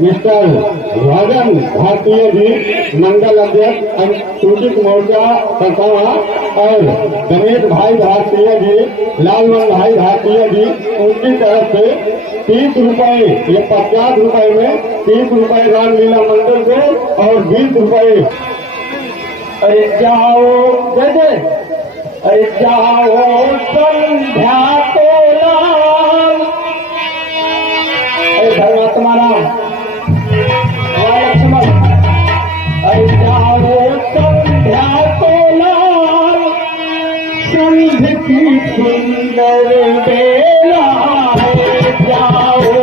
Mister भजन भारतीय जी मंडल अध्यक्ष सूचित मोर्चा संस्थावा और गणेश भाई भारतीय जी, लालमन भाई भारतीय जी, उनकी तरफ से 30 रुपए, ये 50 रुपए में 30 रुपए रामलीला मंडल को और 20 रुपए। अरे जाओ जय, अरे जाओ संध्या को लाल, अरे धर्मात्मा राम, अरे जाओ संध्या को लाल, संध्या की सुंदर बेला है, जाओ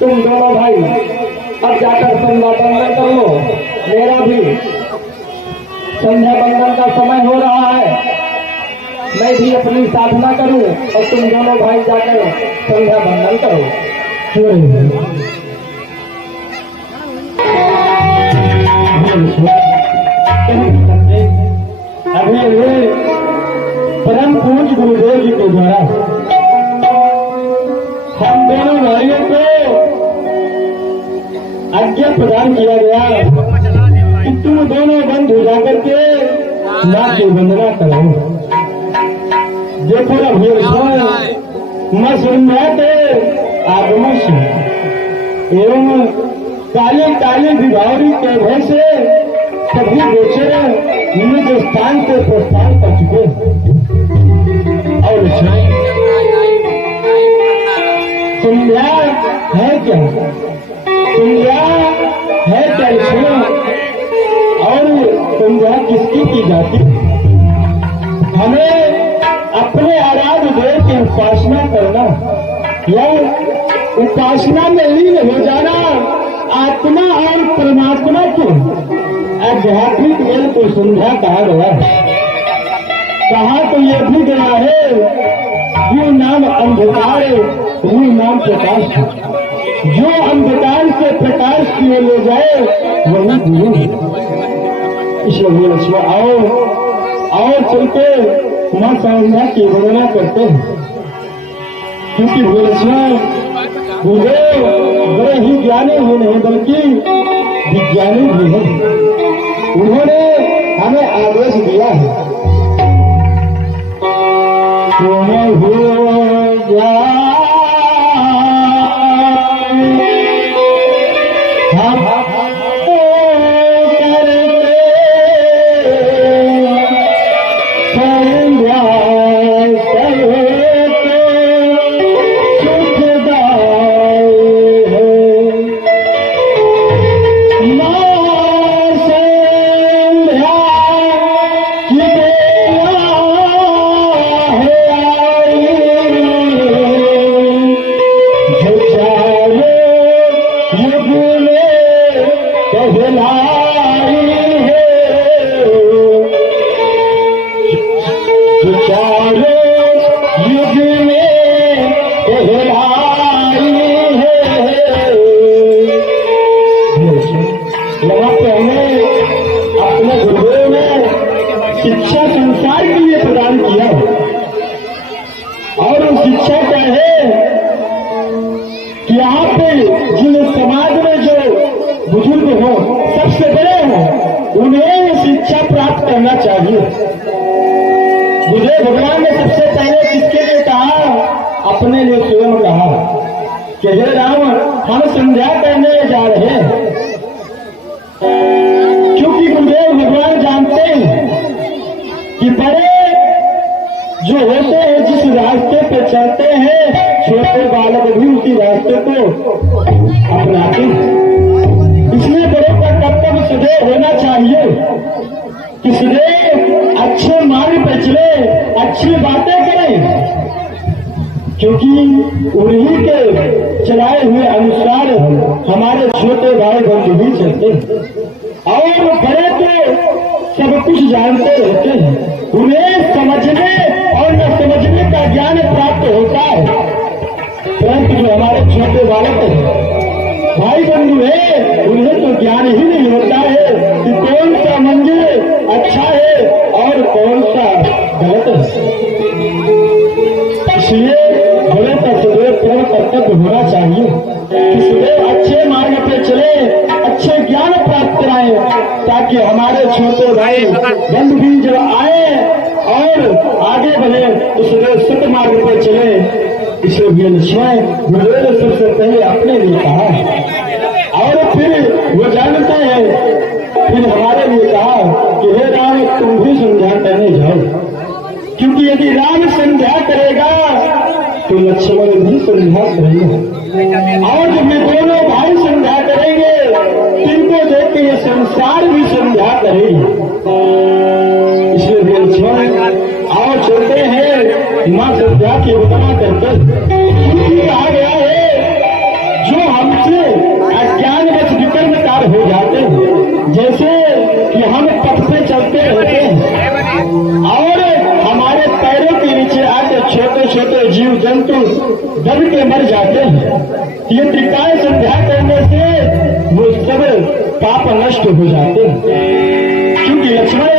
तुम दोनों भाई अब जाकर संध्या बंदन कर लो। मेरा भी संध्या बंदन का समय हो रहा है, मैं भी अपनी साधना करूं और तुम दोनों भाई जाकर संध्या बंदन करो। अभी परम पूज्य गुरुदेव जी के द्वारा हम दोनों भाइयों को आज्ञा प्रदान किया गया कि तुम दोनों बंधु जाकर के मां की वंदना करो। देखो मसुन्याते आगमश एवं काले काले विभावरी के भय से सभी बेचारे निज स्थान से प्रस्थान कर चुके और संध्या है क्या, संध्या है क्या सुनो, और संध्या किसकी की जाती? हमें अपने आराध्य देव की उपासना करना या उपासना में लीन हो जाना, आत्मा और परमात्मा को आध्यात्मिक वेल को संध्या कहा गया है। कहा तो ये भी गया है जो नाम अंधकार वो नाम प्रकाश है, जो अंधकार से प्रकाश की ओर ले जाए वही गुरु है। इसलिए लक्ष्मण आओ चलते मां संध्या की वंदना करते हैं, क्योंकि लक्ष्मण गुरुदेव बड़े ही ज्ञानी ही नहीं बल्कि विज्ञानी भी है। उन्होंने हमें आदेश दिया है बुजुर्ग हो, सबसे बड़े हो, उन्हें शिक्षा प्राप्त करना चाहिए। बुद्ध भगवान ने सबसे पहले किसके लिए कहा? अपने लिए स्वयं कहा कि हे राम, हम संध्या करने जा रहे हैं। क्योंकि गुरुदेव भगवान जानते हैं कि बड़े जो होते हैं जिस रास्ते पे चलते हैं, छोटे बालक भी उसी रास्ते को अपनाते हैं। इसलिए बड़े का कर्तव्य सदैव होना चाहिए कि सदैव अच्छे मार्ग पर चले, अच्छी बातें करें, क्योंकि उन्हीं के चलाए हुए अनुसार हमारे छोटे भाई बंधु भी चलते हैं। और बड़े तो सब कुछ जानते रहते हैं, उन्हें समझने और न समझने का ज्ञान प्राप्त होता है। परंतु जो हमारे छोटे बालक भाई बंधु है, उन्हें तो ज्ञान ही नहीं होता है कि कौन सा मंदिर अच्छा है और कौन सा गलत है। इसलिए बड़े का सदैव पूर्ण कर्तव्य होना चाहिए कि सदैव अच्छे मार्ग पे चले, अच्छे ज्ञान प्राप्त कराएं, ताकि हमारे छोटे भाई बंधु भी जब आए और आगे बढ़े तो सदैव सत्य मार्ग पर चले। इसलिए लक्ष्मण गुरुदेव ने सबसे पहले अपने लिए कहा और फिर वो जानते हैं, फिर हमारे लिए कहा कि हे राम, तुम भी संध्या करने जाओ। क्योंकि यदि राम संध्या करेगा तो लक्ष्मण भी संध्या करेगा, और जब ये दोनों भाई संध्या करेंगे, तिनको देख के ये संसार भी संध्या करेगी। इसलिए लक्ष्मण आओ चलते हैं मां संध्या की वंदना करते। क्योंकि कहा गया है जो हमसे अज्ञानवश विकर्मकार हो जाते हैं, जैसे कि हम पथ पे चलते रहते हैं और हमारे पैरों के नीचे आके छोटे छोटे जीव जंतु दब के मर जाते हैं, ये त्रिकाल संध्या करने से वो सब पाप नष्ट हो जाते हैं। क्योंकि लक्ष्मण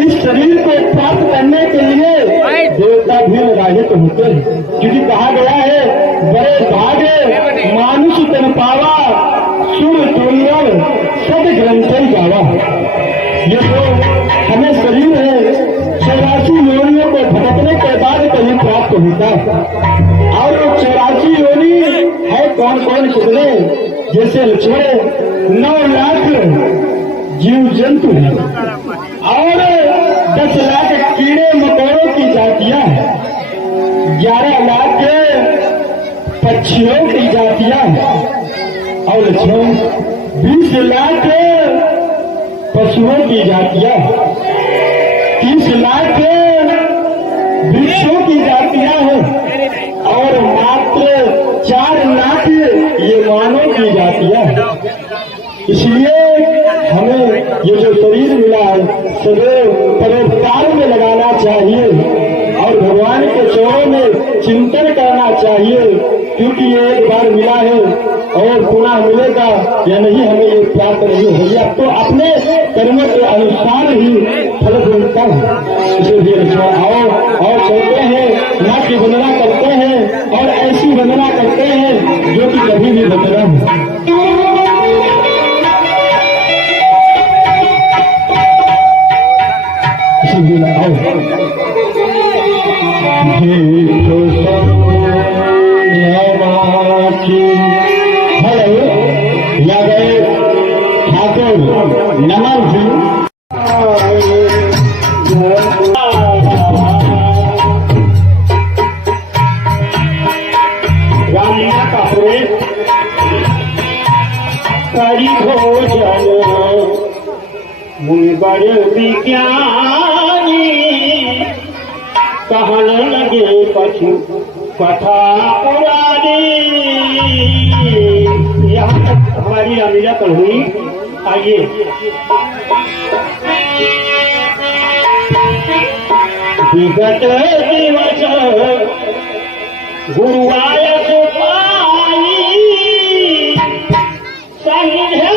इस शरीर को प्राप्त करने के लिए देवता भी राहित होते हैं। क्योंकि कहा गया है बड़े भागे मानुष तन पावा, सुर दुर्लभ सद ग्रंथ गावा। ये तो हमें शरीर है 84 योनियों को भटकने के बाद कहीं प्राप्त होता है। और वो 84 योनि है कौन कौन कितने? जैसे लक्ष्मण 9 लाख जीव जंतु है और 10 लाख कीड़े मकोड़ों की जातियां हैं, 11 लाख पक्षियों की जातियां हैं और लक्ष्मण 20 लाख पशुओं की जातियां, 30 लाख वृक्षों की जातियां हैं और मात्र 4 लाख ये मानव की जातियां हैं। इसलिए हमें ये जो शरीर मिला है सदैव परोपकार में लगाना चाहिए और भगवान के चरणों में चिंतन करना चाहिए। क्योंकि ये एक बार मिला है और पुनः मिलेगा या नहीं, हमें ये प्राप्त नहीं होगा, तो अपने कर्मों के अनुसार ही फल मिलता है। इसलिए आओ और चलते हैं, माँ की वंदना करते हैं और ऐसी वंदना करते हैं जो कि कभी भी वंदना हो। हेलो या गए ठाकुर नमन जी रामया का प्रेम करी भोजन मुनि बड़ विज्ञानी कहने लगे पशु कथा पुरानी। यहाँ तक हमारी रामलीला कल हुई। आइए विगत दिवस गुरुवाय सुपाई संध्या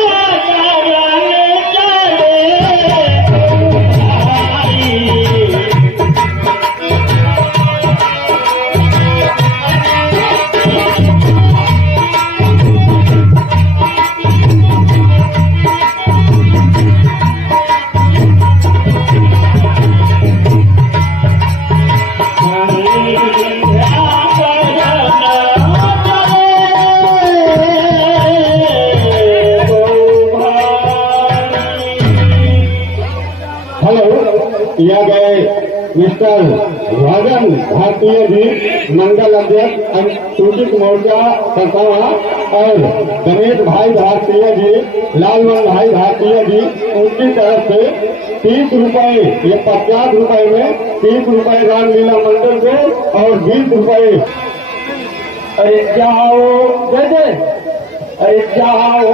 डॉक्टर भजन भारतीय जी मंडल अध्यक्ष अनुसूचित मोर्चा खरसावां और गणेश भाई भारतीय जी, लालमन भाई भारतीय जी, उनकी तरफ से 30 रुपए, ये 50 रुपए में 30 रुपए रामलीला मंडल को और 20 रुपए। अरे जाओ जय, अरे जाओ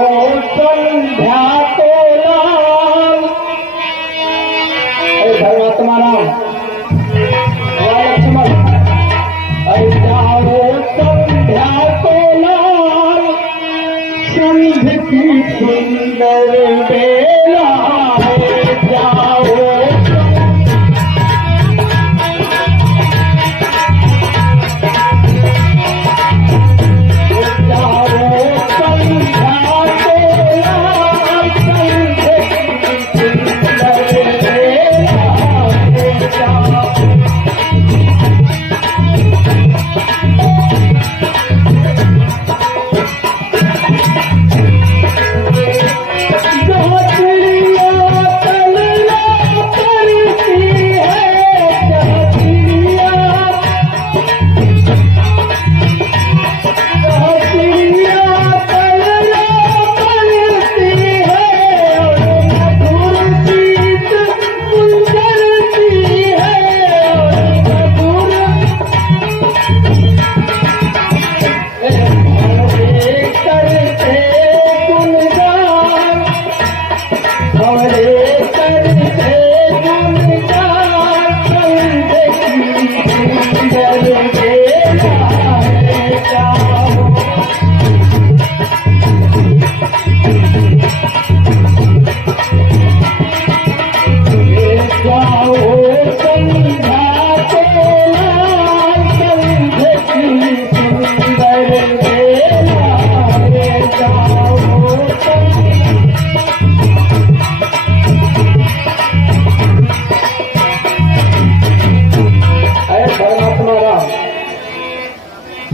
संध्या को लाल, अरे धर्मात्मा राम लक्ष्मण, अरे जाओ संध्या को लाल, संध्या की सुंदर बेला है, जाओ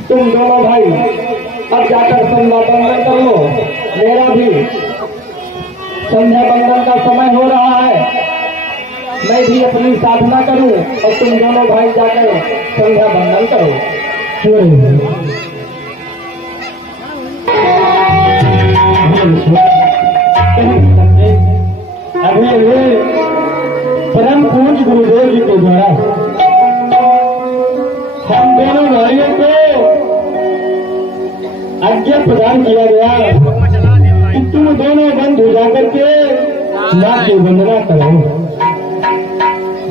तुम दोनों भाई अब जाकर संध्या बंदन कर लो, मेरा भी संध्या बंदन का समय हो रहा है, मैं भी अपनी साधना करूं और तुम दोनों भाई जाकर संध्या बंदन करो। अभी परम पूज्य गुरुदेव जी के द्वारा हम दोनों भाइयों को आज्ञा प्रदान किया गया कि तुम दोनों बंद हो जाकर के मां की वंदना करो।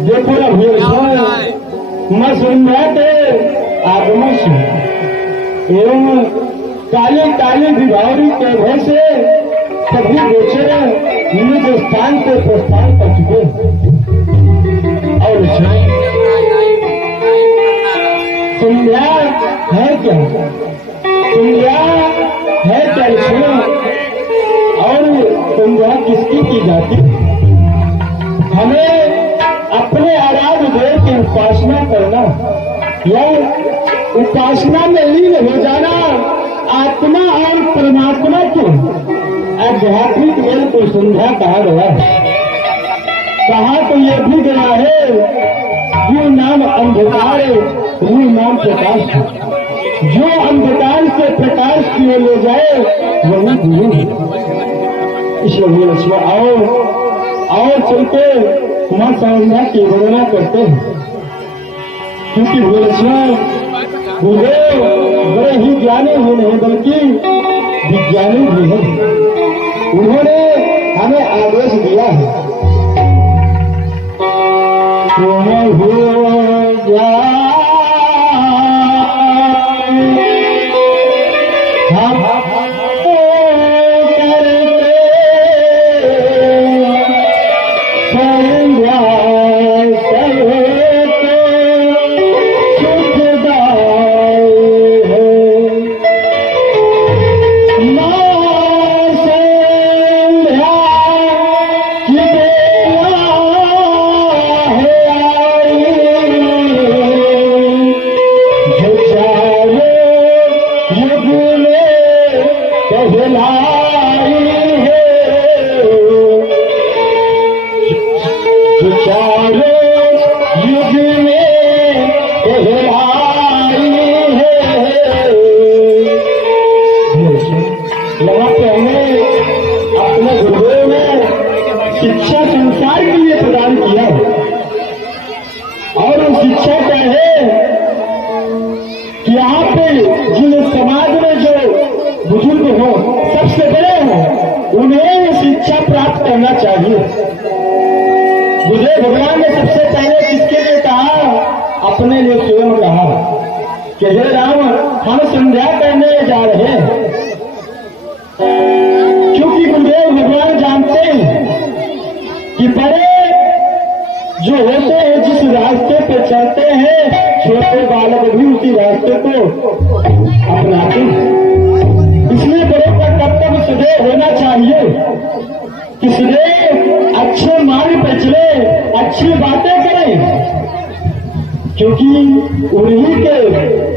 देखो ना मसुन्याते आगमश एवं काली काली विभावरी के भय से सभी गोचर निज स्थान से प्रस्थान कर चुके और संध्या है क्या, संध्या है क्या लक्ष्मण, और संध्या किसकी की जाती? हमें अपने आराध्य देव की उपासना करना या उपासना में लीन हो जाना, आत्मा और परमात्मा को आध्यात्मिक वेल को संध्या कहा गया है। कहा तो ये भी गया है जो नाम अंधकार वो नाम प्रकाश है, जो अंधकार से प्रकाश की ओर ले जाए वही गुरु है। इसलिए लक्ष्मण आओ चलते मां संध्या की वंदना करते हैं, क्योंकि वो लक्ष्मण गुरुदेव बड़े ही ज्ञानी ही नहीं बल्कि विज्ञानी भी है, उन्होंने हमें आदेश दिया है युग में कि यहाँ पे जिन समाज में जो बुजुर्ग हो, सबसे बड़े हो, उन्हें शिक्षा प्राप्त करना चाहिए। बुद्ध भगवान ने सबसे पहले किसके लिए कहा? अपने लिए स्वयं कहा कि हे राम, हम संध्या करने जा रहे हैं। क्योंकि गुरुदेव भगवान जानते हैं कि बड़े जो होते हैं जिस रास्ते पे चलते हैं, छोटे बालक भी उसी रास्ते को अपनाते हैं। इसलिए बड़ों का कर्तव्य सदैव होना चाहिए कि सदैव अच्छे मार्ग पर चले, अच्छी बातें करें, क्योंकि उन्हीं के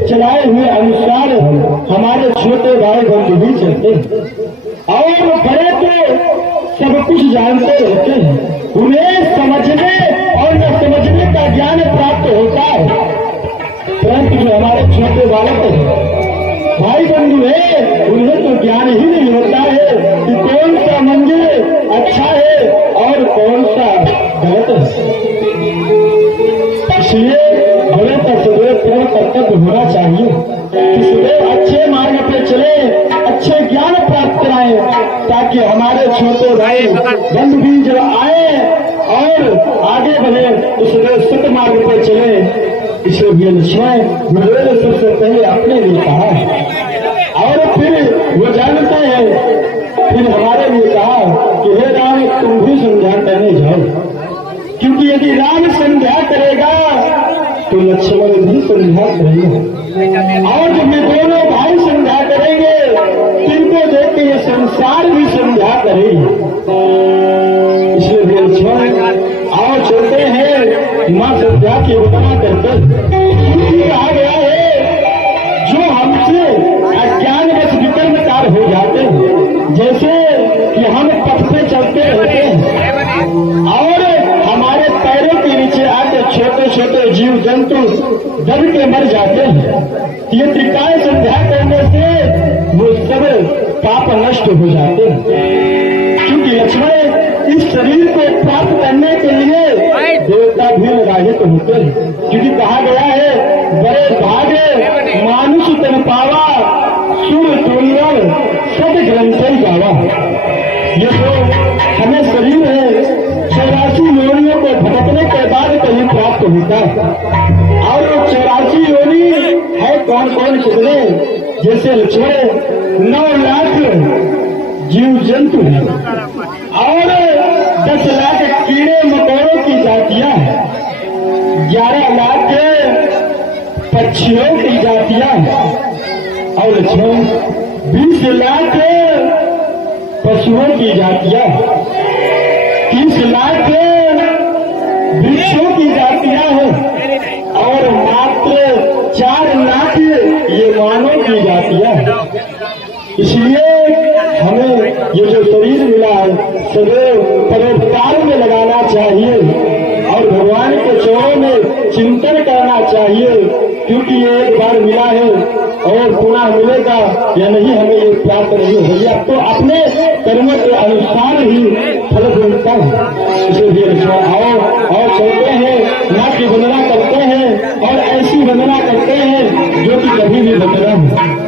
चलाए हुए अनुसार हमारे छोटे भाई बंधु भी चलते हैं। और बड़े तो सब कुछ जानते रहते हैं, उन्हें समझने और न समझने का ज्ञान प्राप्त होता है, परंतु जो हमारे छोटे बालक भाई बंधु है, उन्हें तो ज्ञान ही नहीं होता है कि कौन सा मंदिर अच्छा है और कौन सा गलत है। इसलिए बड़े का सदैव पूर्ण कर्तव्य होना चाहिए कि सदैव अच्छे मार्ग पे चले, अच्छे ज्ञान प्राप्त कराएं, ताकि हमारे छोटे भाई बंधु भी जब आए और आगे बढ़े तो सदैव सत्य मार्ग पर चले। इसलिए भी लक्ष्मण गुरुदेव ने सबसे पहले अपने लिए कहा और फिर वो जानते हैं, फिर हमारे लिए कहा कि हे राम, तुम भी संध्या करने जाओ, क्योंकि यदि राम संध्या करेगा तो लक्ष्मण भी संध्या करेगा, और जब ये दोनों भाई संध्या करेंगे, तिनको देख के ये संसार भी संध्या करेगी। इसलिए लक्ष्मण आओ चलते हैं मां संध्या की वंदना करते। क्योंकि कहा गया है जो हमसे अज्ञान वश विकर्मकार हो जाते हैं, जैसे कि हम पथ पे चलते रहते हैं और हमारे पैरों के नीचे आके छोटे छोटे जीव जंतु दब के मर जाते हैं, ये त्रिकाल संध्या करने से वो सब पाप नष्ट हो जाते हैं। क्योंकि लक्ष्मण इस शरीर को प्राप्त करने के लिए देवता भी लगाहित होते हैं, क्योंकि कहा गया है बड़े भागे मानुष तन पावा, सुर दुर्लभ सद ग्रंथ गावा। ये जो हमें शरीर है 84 योनियों को भटकने के बाद कहीं प्राप्त होता है, और वो 84 योनि है कौन कौन कितने? जैसे लक्ष्मण 9 लाख जीव जंतु है और 10 लाख कीड़े मकोड़ों की जातियां हैं, 11 लाख पक्षियों की जातियां हैं, और लक्ष्मण 20 लाख पशुओं की जातियां, 30 लाख वृक्षों की जातियां हैं, और मात्र 4 लाख ये मानव की जातियां हैं। इसलिए हमें ये जो शरीर मिला है सदैव परोपकार में लगाना चाहिए और भगवान के चरणों में चिंतन करना चाहिए, क्योंकि ये एक बार मिला है और पुनः मिलेगा या नहीं हमें ये प्राप्त नहीं होगा, तो अपने कर्मों के अनुसार ही फल मिलता है। इसलिए आओ और चलते हैं, मां की वंदना करते हैं और ऐसी वंदना करते हैं जो कि कभी भी वंदना हो।